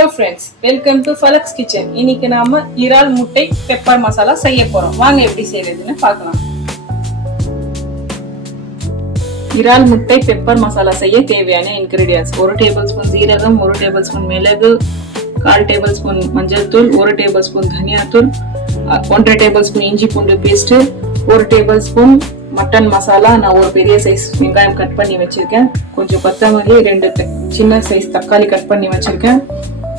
Hello friends, welcome to ஃபலக்ஸ் kitchen. இன்னைக்கு நாம இறால் முட்டை பெப்பர் மசாலா செய்ய போறோம். வாங்க எப்படி செய்யறதுன்னு பார்க்கலாம். இறால் முட்டை பெப்பர் மசாலா செய்ய தேவையான இன்கிரீடியன்ஸ்: 1 டேபிள் ஸ்பூன் சீரகம், 1 டேபிள் ஸ்பூன் மிளகு, 1/4 டேபிள் ஸ்பூன் மஞ்சள் தூள், 1 டேபிள் ஸ்பூன் தனியா தூள், 1/2 டேபிள் ஸ்பூன் இஞ்சி பூண்டு paste, 1 tablespoon mutton masala. நான் ஒரு பெரிய சைஸ் வெங்காயம் கட் பண்ணி வச்சிருக்கேன். கொஞ்சம் கொத்தமல்லி, 2 சின்ன சைஸ் தக்காளி கட் பண்ணி வச்சிருக்கேன்.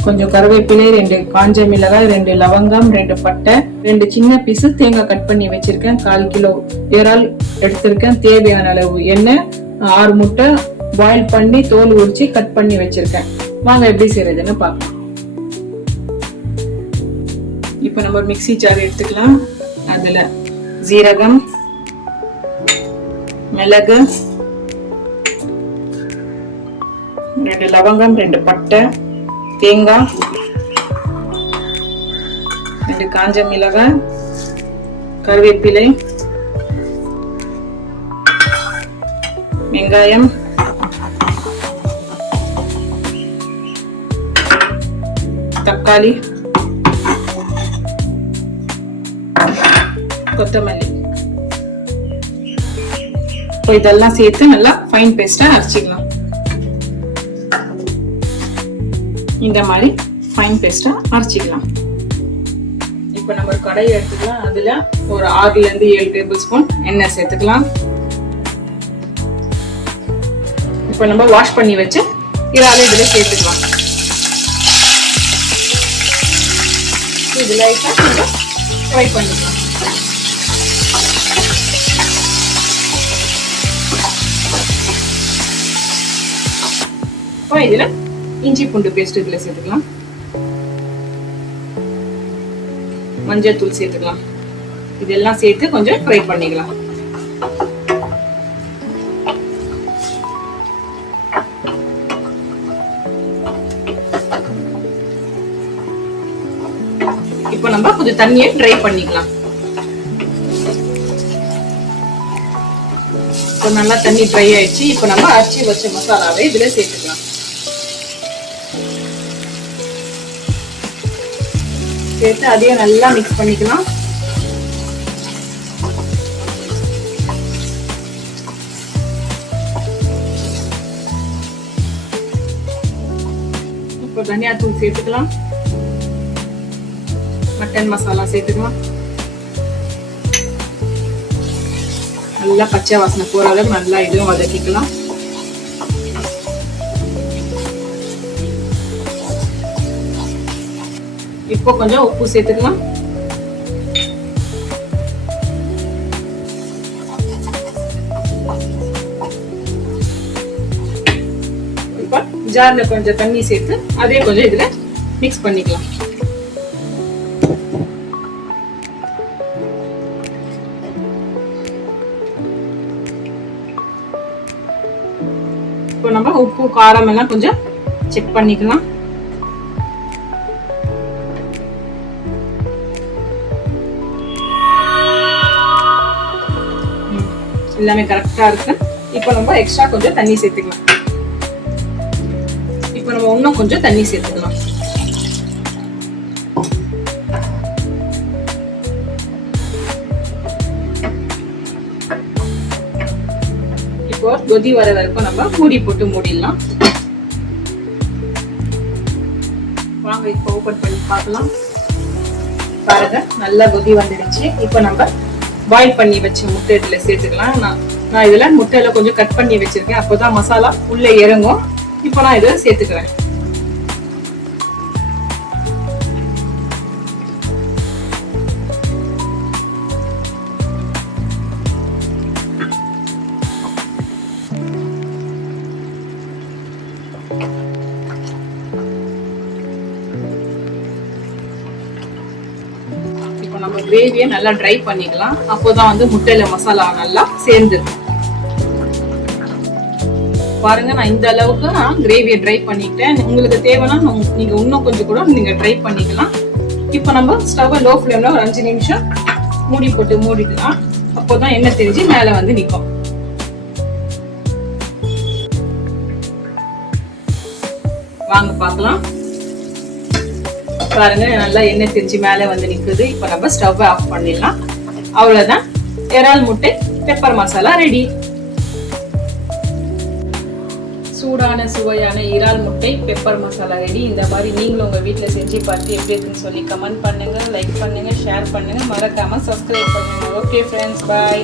கொஞ்சம் கருவேப்பிலை, 2 காஞ்ச மிளகாய், 2 லவங்கம், 2 பட்டை, 2 சின்ன பீஸ் தேங்காய் கட் பண்ணி வச்சிருக்கேன். 1/4 கிலோ இறால் எடுத்திருக்கேன். தேவையான அளவு எண்ணெய், 6 முட்டை பாயில் பண்ணி தோல் உரிச்சு கட் பண்ணி வச்சிருக்கேன். வாங்க எப்படி செய்யறதுன்னு பார்க்கலாம். இப்ப நம்ம மிக்ஸி ஜார் எடுத்துக்கலாம். அதுல ஜீரகம், மிளகு, 2 லவங்கம், 2 பட்டை, தேங்காய், 2 காஞ்ச மிளகாய், கருவேப்பிலை, வெங்காயம், தக்காளி, கொத்தமல்லி. இதெல்லாம் சேர்த்து நல்லா ஃபைன் பேஸ்டா அரைச்சிக்கலாம். இந்த மாதிரி ஃபைன் பேஸ்டா அரைச்சிக்கலாம். இப்ப நம்ம ஒரு கடாயை எடுத்துக்கலாம். அதுல ஒரு 6 ல இருந்து 7 டேபிள் ஸ்பூன் எண்ணெய் சேர்த்துக்கலாம். இப்ப நம்ம வாஷ் பண்ணி வச்சு இறாலை இதுல சேர்த்துக்கலாம். இதுல ஃப்ரை பண்ணிக்கலாம். இதுல இஞ்சி பூண்டு பேஸ்ட் இதுல சேர்த்துக்கலாம். மஞ்சள் தூள் சேர்த்துக்கலாம். இதெல்லாம் சேர்த்து கொஞ்சம் ஃப்ரை பண்ணிக்கலாம். இப்போ நம்ம கொஞ்சம் தண்ணியை ட்ரை பண்ணிக்கலாம். இப்போ நல்லா தண்ணி ட்ரை ஆயிடுச்சு. இப்போ நம்ம அரைச்சி வச்ச மசாலாவை இதுல சேர்த்துக்கலாம். சேர்த்து அதையும் நல்லா மிக்ஸ் பண்ணிக்கலாம். இப்போ தனியா தூள் சேர்த்துக்கலாம். மட்டன் மசாலா சேர்த்துக்கலாம். நல்லா பச்சை வாசனை போற அளவுக்கு நல்லா இதுவும் வதக்கிக்கலாம். இப்போ கொஞ்சம் உப்பு சேர்த்துக்கலாம். இப்போ ஜார்ல கொஞ்சம் தண்ணி சேர்த்து அதே கொஞ்சம் இதுல மிக்ஸ் பண்ணிக்கலாம். இப்போ நம்ம உப்பு காரம் எல்லாம் கொஞ்சம் செக் பண்ணிக்கலாம். எல்லாமே கரெக்டா இருக்கு. இப்போ நம்ம எக்ஸ்ட்ரா கொஞ்சம் தண்ணி சேர்த்துக்கலாம். இப்போ நம்ம இன்னும் கொஞ்சம் தண்ணி சேர்த்துக்கலாம். இப்போ கொதி வர வரைக்கும் நம்ம மூடி போட்டு மூடிடலாம். வாங்க இப்போ ஓபன் பண்ணி பார்க்கலாம். பாருங்க, நல்லா கொதி வந்துடுச்சு. இப்போ நம்ம பாயில் பண்ணி வச்ச முட்டை இதுல சேர்த்துக்கலாம். நான் இதுல முட்டையில கொஞ்சம் கட் பண்ணி வச்சிருக்கேன். அப்போதான் மசாலா உள்ள இறங்கும். இப்போ நான் இதை சேர்த்துக்கிறேன். நம்ம கிரேவியை நல்லா ட்ரை பண்ணிக்கலாம். அப்போதான் வந்து முட்டையில மசாலா நல்லா சேர்ந்து. பாருங்க, நான் இந்த அளவுக்கு கிரேவியை ட்ரை பண்ணிட்டேன். உங்களுக்கு தேவைன்னா நீங்க இன்னும் கொஞ்சம் கூட நீங்க ட்ரை பண்ணிக்கலாம். இப்போ நம்ம ஸ்டவ் லோ ஃப்ளேம்ல ஒரு 5 நிமிஷம் மூடி போட்டு மூடிடலாம். அப்போதான் எண்ணெய் தெரிஞ்சு மேல வந்து நிற்கும். வாங்க பார்க்கலாம். பாருங்க நல்லா எண்ணெய் திரிச்சு மேலே வந்து நிக்குது. இப்போ நம்ம ஸ்டவ் ஆஃப் பண்ணிடலாம். அவ்வளவுதான், இறால் முட்டை பெப்பர் மசாலா ரெடி. சூடான சுவையான இறால் முட்டை பெப்பர் மசாலா ரெடி. இந்த மாதிரி நீங்களும் உங்க வீட்டில் செஞ்சு பார்த்து எப்படி இருக்குன்னு சொல்லி கமெண்ட் பண்ணுங்க, லைக் பண்ணுங்க, ஷேர் பண்ணுங்க, மறக்காம சப்ஸ்கிரைப் பண்ணுங்க. ஓகே ஃப்ரெண்ட்ஸ், பாய்.